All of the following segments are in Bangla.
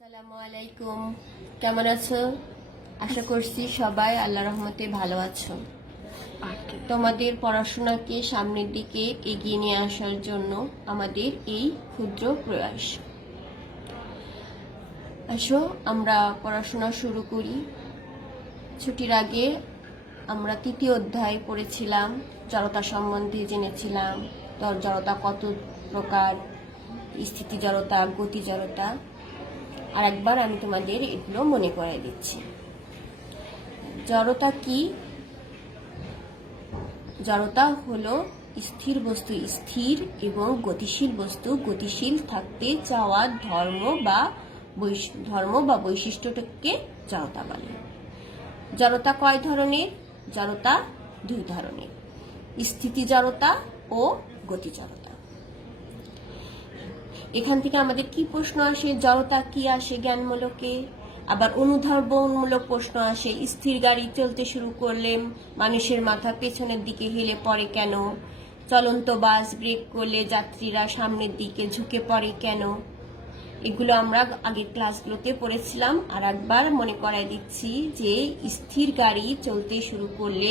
আসসালামু আলাইকুম, কেমন আছো? আশা করছি সবাই আল্লাহ রহমতে ভালো আছো। তোমাদের পড়াশোনাকে সামনের দিকে এগিয়ে নিয়ে আসার জন্য আমাদের এই ক্ষুদ্র প্রয়াস। আসো আমরা পড়াশোনা শুরু করি। ছুটির আগে আমরা তৃতীয় অধ্যায় পড়েছিলাম, জড়তা সম্বন্ধে জেনেছিলাম। জড়তা কত প্রকার, স্থিতি জড়তা, গতি জড়তা। আর একবার আমি তোমাদের এগুলো মনে করাই দিচ্ছি। জড়তা কি? জড়তা হলো স্থির বস্তু স্থির এবং গতিশীল বস্তু গতিশীল থাকতে চাওয়া ধর্ম বা বৈশিষ্ট্যটাকে জড়তা বলে। জড়তা কয় ধরনের? জড়তা দুই ধরনের, স্থিতি জড়তা ও গতি জড়তা। এখান থেকে আমাদের কি প্রশ্ন আসে? জড়তা কি আসে জ্ঞানমূলকে, আবার অনুধাবনমূলক প্রশ্ন আসে। স্থির গাড়ি চলতে শুরু করলে মানুষের মাথা পেছনের দিকে হেলে পড়ে কেন? চলন্ত বাস ব্রেক করলে যাত্রীরা সামনের দিকে ঝুঁকে পড়ে কেন? এগুলো আমরা আগের ক্লাসগুলোতে পড়েছিলাম। আর একবার মনে করাই দিচ্ছি যে স্থির গাড়ি চলতে শুরু করলে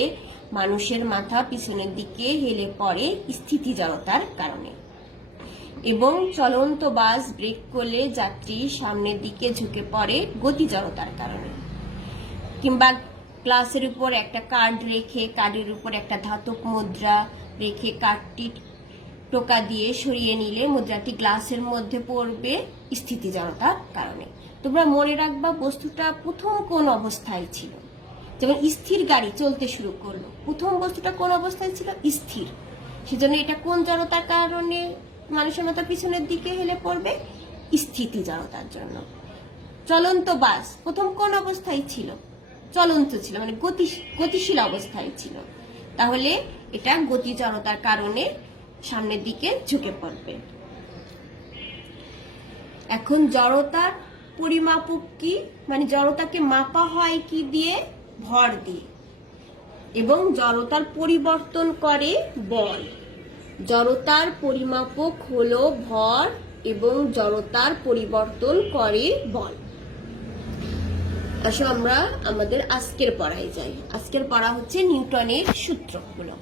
মানুষের মাথা পিছনের দিকে হেলে পড়ে স্থিতি জড়তার কারণে, এবং চলন্ত বাস ব্রেক করলে যাত্রী সামনের দিকে ঝুঁকে পড়ে গতি জড়তার কারণে। কিংবা গ্লাসের উপর একটা কার্ড রেখে কার্ডের উপর একটা ধাতব মুদ্রা রেখে কার্ডটি টোকা দিয়ে সরিয়ে নিলে মুদ্রাটি গ্লাসের মধ্যে পড়বে স্থিতি জড়তার কারণে। তোমরা মনে রাখবা বস্তুটা প্রথম কোন অবস্থায় ছিল। যেমন স্থির গাড়ি চলতে শুরু করলো, প্রথম বস্তুটা কোন অবস্থায় ছিল? স্থির। সেজন্য এটা কোন জড়তার কারণে মানুষের মাথা পিছনের দিকে হেলে পড়বে? স্থিতি জড়তার জন্য। চলন্ত বাস প্রথম কোন অবস্থায় ছিল? চলন্ত ছিল, মানে গতিশীল অবস্থায় ছিল। তাহলে এটা গতি জড়তার কারণে সামনের দিকে ঝুঁকে পড়বে। এখন জড়তার পরিমাপক কি? মানে জড়তাকে মাপা হয় কি দিয়ে? ভর দিয়ে। এবং জড়তার পরিবর্তন করে বল। জড়তার পরিমাপক হলো ভর এবং জড়তার পরিবর্তন করে বল। আসো আমরা আমাদের আজকের পড়ায় যাই। আজকের পড়া হচ্ছে নিউটনের সূত্রগুলো।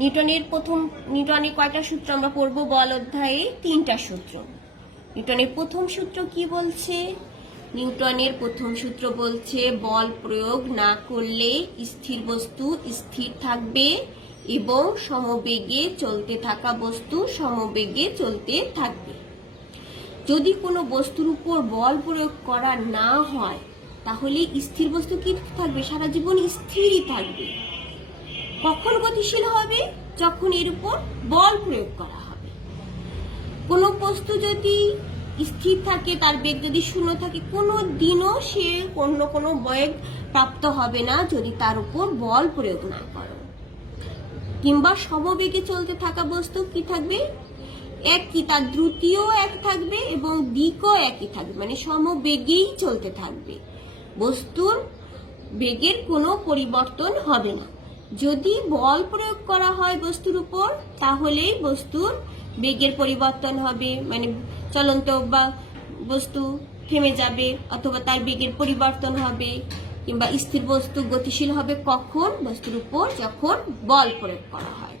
নিউটনের কয়টা সূত্র আমরা পড়বো? বল অধ্যায়ে 3টা সূত্র। নিউটনের প্রথম সূত্র কি বলছে? নিউটনের প্রথম সূত্র বলছে বল প্রয়োগ না করলে স্থির বস্তু স্থির থাকবে এবং সমবেগে চলতে থাকা বস্তু সমবেগে চলতে থাকবে। যদি কোনো বস্তুর উপর বল প্রয়োগ করা না হয় তাহলে স্থির বস্তু কি থাকবে? সারা জীবন স্থিরই থাকবে। কখন গতিশীল হবে? যখন এর উপর বল প্রয়োগ করা হবে। কোনো বস্তু যদি স্থির থাকে, তার বেগ যদি শূন্য থাকে, কোনো দিনও সে অন্য কোনো বেগ প্রাপ্ত হবে না যদি তার উপর বল প্রয়োগ না করো। কিংবা সমবেগে চলতে থাকা বস্তু কি থাকবে? একই, তার দ্রুতিও এক থাকবে এবং দিকও একই থাকবে, মানে সমবেগেই চলতে থাকবে। বস্তুর বেগের কোনো পরিবর্তন হবে না। যদি বল প্রয়োগ করা হয় বস্তুর উপর তাহলে বস্তুর বেগের পরিবর্তন হবে, মানে চলন্ত বা বস্তু থেমে যাবে অথবা তার বেগের পরিবর্তন হবে। কিংবা স্থির বস্তু গতিশীল হবে কখন? বস্তুর উপর যখন বল প্রয়োগ করা হয়।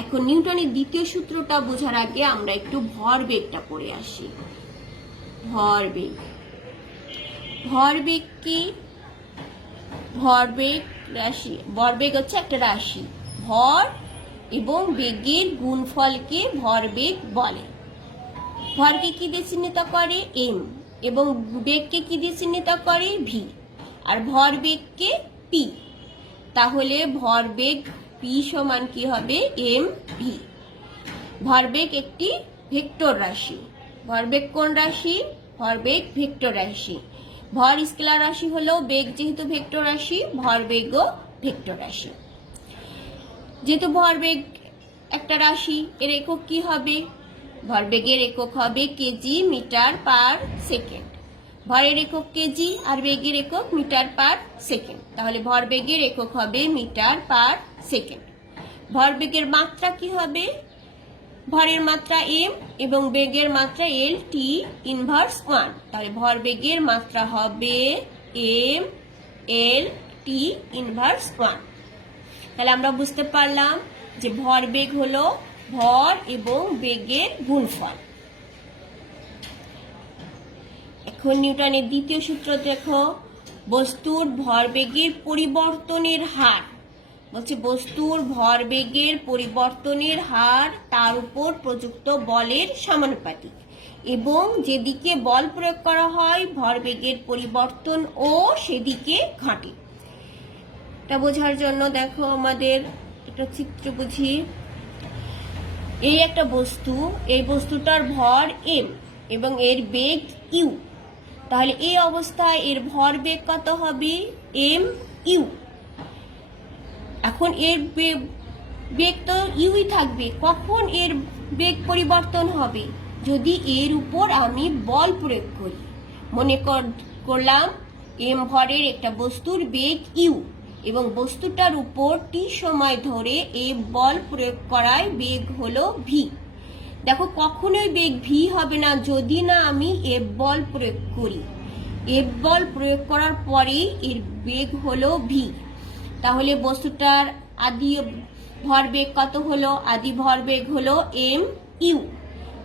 এখন নিউটনের দ্বিতীয় সূত্রটা বোঝার আগে আমরা একটু ভরবেগটা পড়ে আসি। ভরবেগ। ভরবেগ কি? ভরবেগ রাশি। ভরবেগ হচ্ছে একটা রাশি। ভর এবং বেগের গুণফলকে ভরবেগ বলে। ভরকে কি দিয়ে চিহ্নিত করে? এম। এবং বেগকে কি দিয়ে চিহ্নিত করে? ভি। আর ভরবেগকে পি। তাহলে ভরবেগ পি সমান কি হবে? M V. ভরবেগ একটি ভেক্টর রাশি। ভরবেগ কোন রাশি? ভরবেগ ভেক্টর রাশি। ভর স্কেলার রাশি হলেও বেগ যেহেতু ভেক্টর রাশি, ভরবেগও ভেক্টর রাশি। যেহেতু ভরবেগ একটা রাশি, এর একক কি হবে? ভরবেগের একক হবে কেজি মিটার পার সেকেন্ড। ভরের একক কেজি আর বেগের একক মিটার পার সেকেন্ড। তাহলে ভরবেগের একক হবে মিটার পার সেকেন্ড। ভরবেগের মাত্রা কি হবে? ভরের মাত্রা m এবং বেগের মাত্রা l t ইনভার্স 1। তাহলে ভর বেগের মাত্রা হবে m l t ইনভার্স 1। তাহলে আমরা বুঝতে পারলাম যে ভর বেগ হলো ভর এবং বেগের গুণফল। এখন নিউটনের দ্বিতীয় সূত্র দেখো, বস্তুর ভরবেগের পরিবর্তনের হার। বলছে বস্তুর ভরবেগের পরিবর্তনের হার তার উপর প্রযুক্ত বলের সমানুপাতিক এবং যেদিকে বল প্রয়োগ করা হয় ভরবেগের পরিবর্তন ও সেদিকে ঘটে। এটা বোঝার জন্য দেখো আমাদের একটা চিত্র বুঝি। এই একটা বস্তু, এই বস্তুটার ভর m এবং এর বেগ u। তাহলে এই অবস্থায় এর ভর বেগ কত হবে? m u। এখন এর বেগ তো ইউই থাকবে, কখন এর বেগ পরিবর্তন হবে? যদি এর উপর আমি বল প্রয়োগ করি। মনে করলাম m ভরের একটা বস্তুর বেগ ইউ এবং বস্তুটার উপর টি সময় ধরে এই বল প্রয়োগ করায় বেগ হলো ভি। দেখো কখনোই বেগ ভি হবে না যদি না আমি এফ বল প্রয়োগ করি। এফ বল প্রয়োগ করার পরেই এর বেগ হলো ভি। তাহলে বস্তুটার আদি ভরবেগ কত হলো? আদি ভরবেগ হলো এম ইউ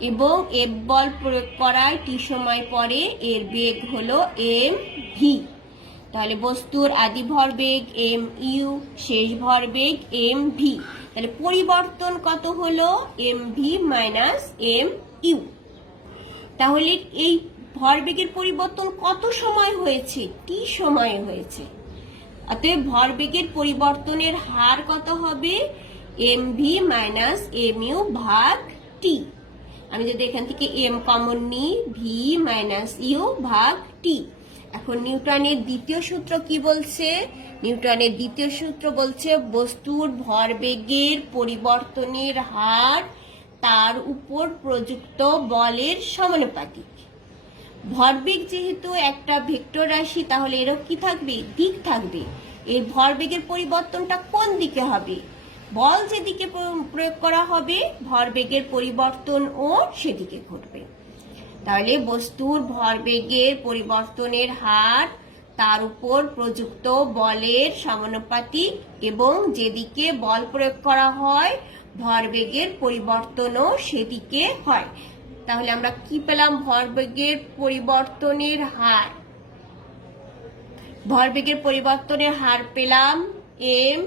এবং এফ বল প্রয়োগ করায় টি সময় পরে এর বেগ হলো এম ভি। তাহলে বস্তুর আদি ভরবেগ এম ইউ, শেষ ভরবেগ এম ভি। তাহলে পরিবর্তন কত হলো? M V minus M U. তাহলে এই ভরবেগের পরিবর্তন কত সময় হয়েছে? টি সময়ে হয়েছে। অতএব ভরবেগের পরিবর্তনের হার কত হবে? M V minus M U ভাগ টি। আমি যদি এখান থেকে এম কমন নিই, ভি মাইনাস ইউ ভাগ টি। এখন নিউটনের দ্বিতীয় সূত্র কি বলছে? নিউটনের দ্বিতীয় সূত্র বলছে বস্তুর ভরবেগের পরিবর্তনের হার তার উপর প্রযুক্ত বলের সমানুপাতিক। ভরবেগ যেহেতু একটা ভেক্টর রাশি, তাহলে এরও কি থাকবে? দিক থাকবে। এই ভরবেগের পরিবর্তনটা কোন দিকে হবে? বল যেদিকে প্রয়োগ করা হবে ভরবেগের পরিবর্তনও সেদিকে ঘটবে। তাহলে বস্তুর ভরবেগের পরিবর্তনের হার তার উপর প্রযুক্ত বলের সমানুপাতিক এবং যেদিকে বল প্রয়োগ করা হয় ভরবেগের পরিবর্তনও সেদিকে হয়। তাহলে আমরা কি পেলাম? ভরবেগের পরিবর্তনের হার। ভরবেগের পরিবর্তনের হার পেলাম এম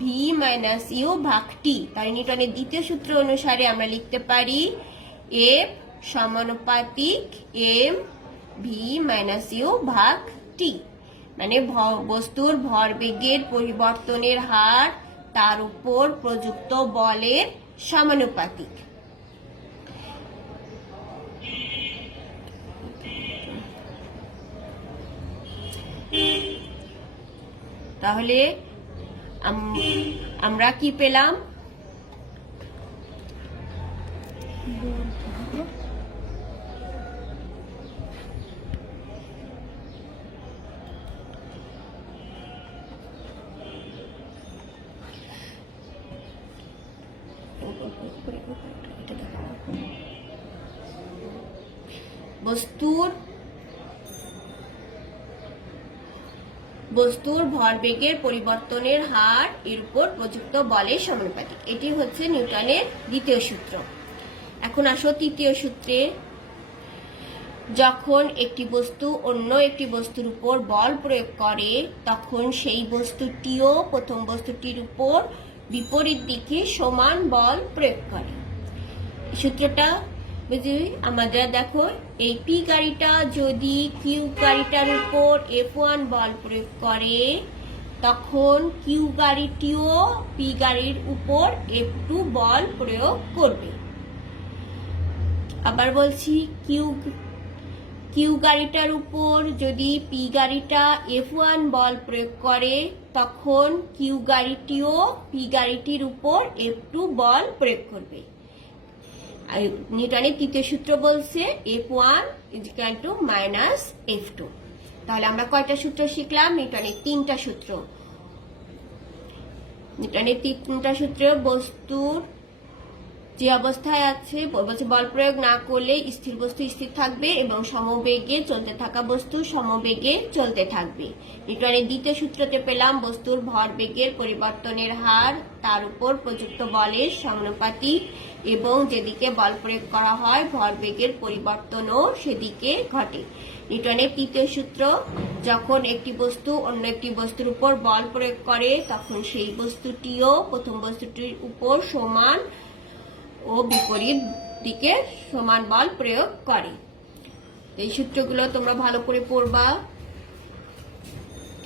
ভি মাইনাস ইউ ভাগ টি। তাহলে নিউটনের দ্বিতীয় সূত্র অনুসারে আমরা লিখতে পারি এফ সমানুপাতিক এম ভি মাইনাস ইউ ভাগ টি। মানে বস্তুর ভরবেগের পরিবর্তনের হার তার উপর প্রযুক্ত বলের সমানুপাতিক। তাহলে আমরা কি পেলাম? বস্তুর ভরবেগের পরিবর্তনের হার এর উপর প্রযুক্ত বলের সমানুপাতিক। এটি হচ্ছে নিউটনের দ্বিতীয় সূত্র। এখন আসো তৃতীয় সূত্রে। যখন একটি বস্তু অন্য একটি বস্তুর উপর বল প্রয়োগ করে তখন সেই বস্তুটিও প্রথম বস্তুটির উপর বিপরীত দিকে সমান বল প্রয়োগ করে। সূত্রটা বুঝি আমাদের দেখো, এই পি গাড়িটা যদি কিউ গাড়িটার উপর F1 বল প্রয়োগ করে তখন কিউ গাড়িটিও পি গাড়ির উপর F2 বল প্রয়োগ করবে। আবার বলছি, কিউ গাড়িটার উপর যদি পি গাড়িটা F1 বল প্রয়োগ করে তখন কিউ গাড়িটিও পি গাড়িটির উপর F2 বল প্রয়োগ করবে। নিউটনের তৃতীয় সূত্র বলছে F1 = -F2। তাহলে আমরা কয়টা সূত্র শিখলাম? নিউটনের তিনটা সূত্র। নিউটনের তিনটা সূত্র বস্তুর যে অবস্থায় আছে বলছে বল প্রয়োগ না করলে স্থির বস্তু স্থির থাকবে এবং সমবেগে চলতে থাকা বস্তু সমবেগে চলতে থাকবে। নিউটনের দ্বিতীয় সূত্রতে পেলাম বস্তুর ভরবেগের পরিবর্তনের হার তার উপর প্রযুক্ত বলের সমানুপাতিক এবং যেদিকে বল প্রয়োগ করা হয় ভরবেগের পরিবর্তনও সেদিকে ঘটে। নিউটনের তৃতীয় সূত্র, যখন একটি বস্তু অন্য একটি বস্তুর উপর বল প্রয়োগ করে তখন সেই বস্তুটিও প্রথম বস্তুটির উপর সমান ও বিপরীত দিকে সমান বল প্রয়োগ করে। এই সূত্রগুলো তোমরা ভালো করে পড়বা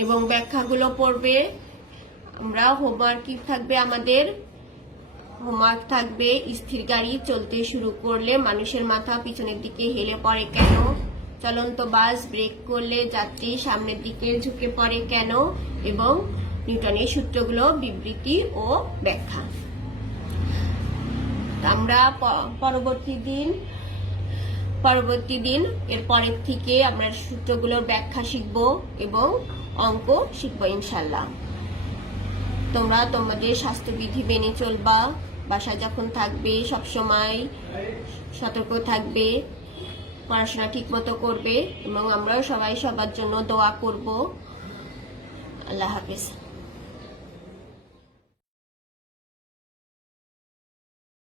এবং ব্যাখ্যাগুলো পড়বে। আমরা হোমওয়ার্ক কি থাকবে, আমাদের হোমওয়ার্ক থাকবে স্থির গাড়ি চলতে শুরু করলে মানুষের মাথা পিছনের দিকে হেলে পড়ে কেন, চলন্ত বাস ব্রেক করলে যাত্রী সামনের দিকে ঝুঁকে পড়ে কেন, এবং নিউটনের সূত্রগুলো বিবৃতি ও ব্যাখ্যা। আমরা পরবর্তী দিন এর পরের থেকে আমরা সূত্রগুলোর ব্যাখ্যা শিখব এবং অঙ্ক শিখব ইনশাল্লাহ। তোমরা তোমাদের স্বাস্থ্যবিধি মেনে চলবা, বাসায় যখন থাকবে সবসময় সতর্ক থাকবে, পড়াশোনা ঠিক মতো করবে এবং আমরাও সবাই সবার জন্য দোয়া করব। আল্লাহ হাফেজ।